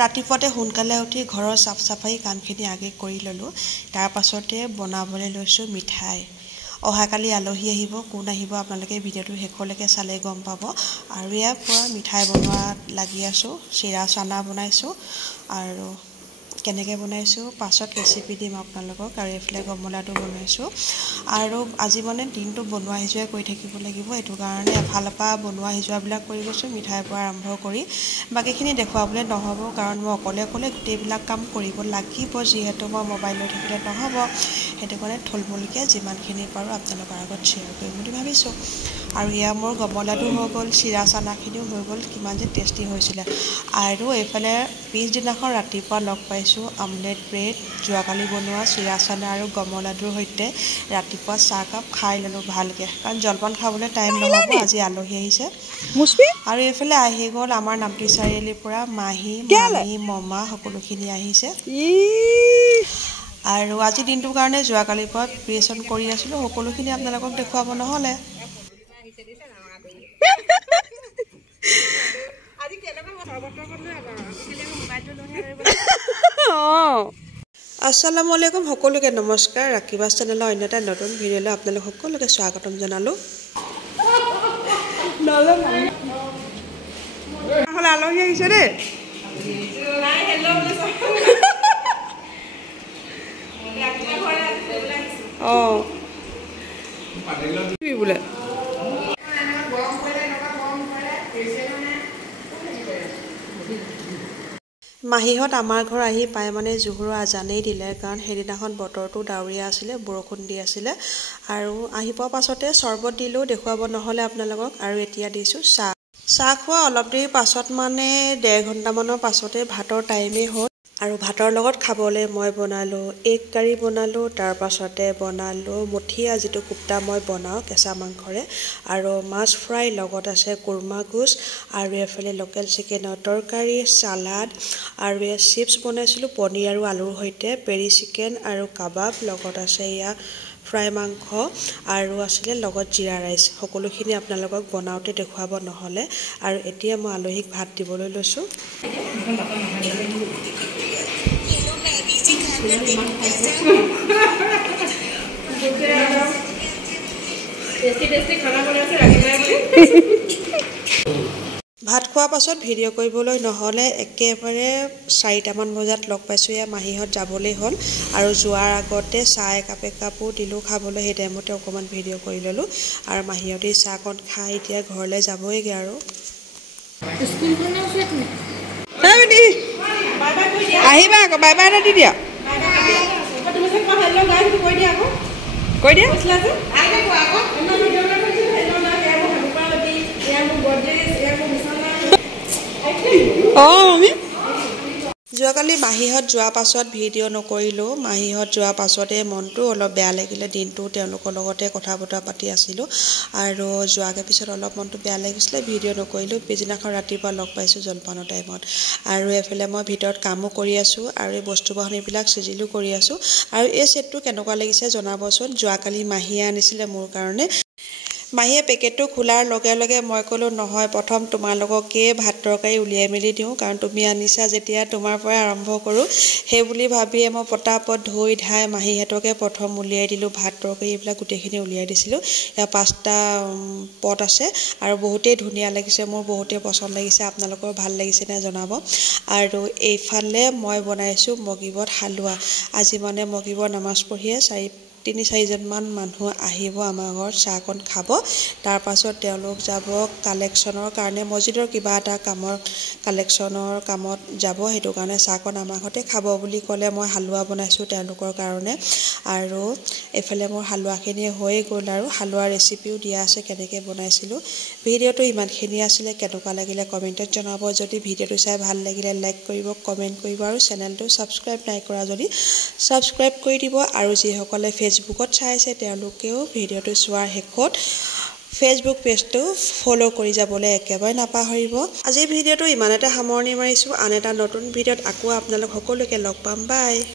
ৰাতিপুৱাতে সোনকালে উঠি ঘৰৰ সাফ সাফাই কামখিনি আগে কৰি ললো। তাৰ পাছতে বনাবলৈ লৈছো মিঠাই। অহাকালি আলহী আহিব, কোন আহিব আপোনালোকে ভিডিঅ'টো শেষলৈকে চালে গম পাব। আৰু ইয়াৰ পৰা মিঠাই বনোৱাত লাগি আছো। চিৰা চানা বনাইছো আৰু কেনেকৈ বনাইছো পাছত ৰেচিপি দিম আপোনালোকক। আৰু এইফালে গমলাটো বনাইছো। আৰু আজি মানে দিনটো বনোৱা সিজোৱাই কৰি থাকিব লাগিব, এইটো কাৰণে এফালৰ পৰা বনোৱা সিজোৱাবিলাক কৰি গৈছো মিঠাইৰ পৰা আৰম্ভ কৰি। বাকীখিনি দেখুৱাবলৈ নহ'ব, কাৰণ মই অকলে গোটেইবিলাক কাম কৰিব লাগিব, যিহেতু মই মোবাইল লৈ থাকিলে নহ'ব। সেইটো কাৰণে থুলমূলকৈ যিমানখিনি পাৰোঁ আপোনালোকৰ আগত শ্বেয়াৰ কৰিম বুলি ভাবিছোঁ। আৰু এয়া মোৰ গমলাটো হৈ গ'ল, চিৰা চানাখিনিও হৈ গ'ল, কিমান যে টেষ্টি হৈছিলে। আৰু এইফালে পিছদিনাখন ৰাতিপুৱা লগ পাইছোঁ আমলেট ব্ৰেড, যোৱাকালি বনোৱা চিৰা চানা আৰু গমলাটোৰ সৈতে ৰাতিপুৱা চাহকাপ খাই ল'লোঁ ভালকৈ, কাৰণ জলপান খাবলৈ টাইম নহ'ব, আজি আলহী আহিছে। আৰু এইফালে আহি গ'ল আমাৰ নামটি চাৰিআলিৰ পৰা মাহী মামী মমা সকলোখিনি আহিছে। আৰু আজি দিনটোৰ কাৰণে যোৱাকালিৰ পৰা প্ৰিপেৰেশ্যন কৰি আছিলোঁ, সকলোখিনি আপোনালোকক দেখুৱাব নহ'লে। আসসালামু আলাইকুম, সকলোকে নমস্কাৰ। ৰাকিবাছ চেনেলৰ অন্য এটা নতুন ভিডিঅ'লৈ আপোনালোক সকলোকে স্বাগতম জনালোঁ। আলহী আহিছে দেই। অঁ বোলে মাহীহঁত আমাৰ ঘৰ আহি পাই মানে জোহৰৰ আজানেই দিলে, কাৰণ সেইদিনাখন বতৰটো ডাৱৰীয়া আছিলে, বৰষুণ দি আছিলে। আৰু আহি পোৱাৰ পাছতে চৰ্বত দিলোঁ, দেখুৱাব নহ'লে আপোনালোকক। আৰু এতিয়া দিছোঁ চাহ। চাহ খোৱা অলপ দেৰি পাছত মানে 1.5 ঘণ্টামানৰ পাছতে ভাতৰ টাইমেই হ'ল। আৰু ভাতৰ লগত খাবলৈ মই বনালোঁ এগ কাৰী বনালোঁ, তাৰ পাছতে বনালোঁ মুঠিয়া, যিটো কোপ্তা মই বনাওঁ কেঁচা মাংসৰে, আৰু মাছ ফ্ৰাই, লগত আছে কুৰ্মা গোছ, আৰু এফালে লোকেল চিকেনৰ তৰকাৰী, চালাড, আৰু এয়া চিপছ বনাইছিলোঁ পনীৰ আৰু আলুৰ সৈতে, পেৰি চিকেন আৰু কাবাব, লগত আছে এয়া ফ্ৰাই মাংস, আৰু আছিলে লগত জিৰা ৰাইচ। সকলোখিনি আপোনালোকক বনাওঁতে দেখুৱাব নহ'লে। আৰু এতিয়া মই আলহীক ভাত দিবলৈ লৈছোঁ। ভাত খোৱাৰ পাছত ভিডিঅ' কৰিবলৈ নহ'লে, একেবাৰে 4টামান বজাত লগ পাইছোঁ। এয়া মাহীহঁত যাবলৈ হ'ল, আৰু যোৱাৰ আগতে চাহ একাপো দিলোঁ খাবলৈ। সেই টাইমতে অকণমান ভিডিঅ' কৰি ল'লোঁ। আৰু মাহীহঁতে চাহকণ খাই এতিয়া ঘৰলৈ যাবইগৈ। আৰু আহিবা আকৌ, বাই বাই এটা দি দিয়া, কৈ দিয়া। যোৱাকালি মাহীহঁত যোৱাৰ পাছত ভিডিঅ' নকৰিলোঁ। মাহীহঁত যোৱাৰ পাছতে মনটো অলপ বেয়া লাগিলে। দিনটো তেওঁলোকৰ লগতে কথা বতৰা পাতি আছিলোঁ, আৰু যোৱাকৈ পিছত অলপ মনটো বেয়া লাগিছিলে, ভিডিঅ' নকৰিলোঁ। পিছদিনাখন ৰাতিপুৱা লগ পাইছোঁ জলপানৰ টাইমত। আৰু এফালে মই ভিতৰত কামো কৰি আছোঁ, আৰু এই বস্তু বাহনিবিলাক চিজিলো কৰি আছোঁ। আৰু এই ছেটটো কেনেকুৱা লাগিছে জনাবচোন। যোৱাকালি মাহীয়ে আনিছিলে মোৰ কাৰণে। মাহীয়ে পেকেটটো খোলাৰ লগে লগে মই ক'লোঁ, নহয় প্ৰথম তোমালোককেই ভাত তৰকাৰী উলিয়াই মেলি দিওঁ, কাৰণ তুমি আনিছা যেতিয়া তোমাৰ পৰাই আৰম্ভ কৰোঁ। সেই বুলি ভাবিয়ে মই পটাপট ধুই ধাই মাহীহঁতকে প্ৰথম উলিয়াই দিলোঁ। ভাত তৰকাৰী এইবিলাক গোটেইখিনি উলিয়াই দিছিলোঁ। ইয়াৰ 5টা পট আছে, আৰু বহুতেই ধুনীয়া লাগিছে, মোৰ বহুতেই পচন্দ লাগিছে। আপোনালোকৰ ভাল লাগিছে নে জনাব। আৰু এইফালে মই বনাইছোঁ মগিবত হালোৱা। আজি মানে মগিবৰ নামাজ পঢ়িয়ে 3-4জনমান মানুহ আহিব আমাৰ ঘৰত চাহকণ খাব। তাৰ পাছত তেওঁলোক যাব কালেকশ্যনৰ কাৰণে, মছজিদৰ কিবা এটা কালেকশ্যনৰ কামত যাব। সেইটো কাৰণে চাহকণ আমাৰ ঘৰতে খাব বুলি ক'লে মই হালোৱা বনাইছোঁ তেওঁলোকৰ কাৰণে। আৰু এইফালে মোৰ হালোৱাখিনি হৈয়ে গ'ল, আৰু হালোৱাৰ ৰেচিপিও দিয়া আছে কেনেকৈ বনাইছিলোঁ। ভিডিঅ'টো ইমানখিনি আছিলে। কেনেকুৱা লাগিলে কমেণ্টত জনাব। যদি ভিডিঅ'টো চাই ভাল লাগিলে লাইক কৰিব, কমেণ্ট কৰিব, আৰু চেনেলটো ছাবস্ক্ৰাইব নাই কৰা যদি ছাবস্ক্ৰাইব কৰি দিব। আৰু যিসকলে ফেচবুকত চাইছে তেওঁলোকেও ভিডিঅ'টো চোৱাৰ শেষত ফেচবুক পেজটো ফ'ল' কৰি যাবলৈ একেবাৰে নাপাহৰিব। আজিৰ ভিডিঅ'টো ইমানতে সামৰণি মাৰিছোঁ। আন এটা নতুন ভিডিঅ'ত আকৌ আপোনালোক সকলোকে লগ পাম। বাই।